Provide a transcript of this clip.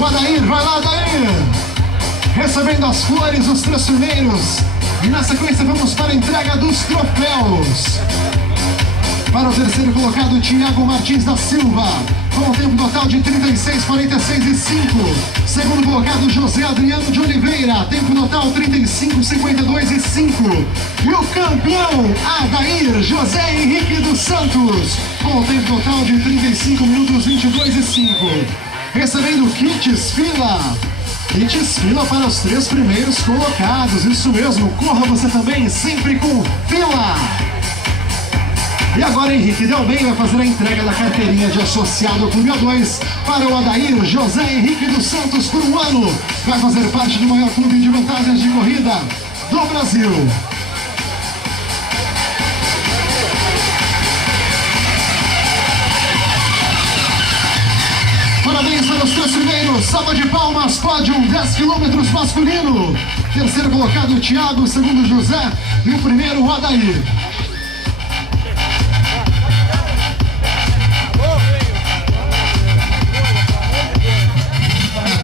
O Adair, vai lá, Adair! Recebendo as flores, os três primeiros. E na sequência vamos para a entrega dos troféus. Para o terceiro colocado, Thiago Martins da Silva, com um tempo total de 36:46 e 5. Segundo colocado, José Adriano de Oliveira, tempo total 35:52 e 5. E o campeão, Adair José Henrique dos Santos, com um tempo total de 35 minutos 22 e 5. Recebendo kits fila. Kits fila para os três primeiros colocados. Isso mesmo, corra você também, sempre com fila. E agora Henrique Delbem vai fazer a entrega da carteirinha de associado ao Clube A2 para o Adair José Henrique dos Santos por um ano. Vai fazer parte do maior clube de vantagens de corrida do Brasil. Parabéns para os três primeiros, salva de palmas, pódio 10 km masculino. Terceiro colocado, Thiago, segundo José e o primeiro, Adair.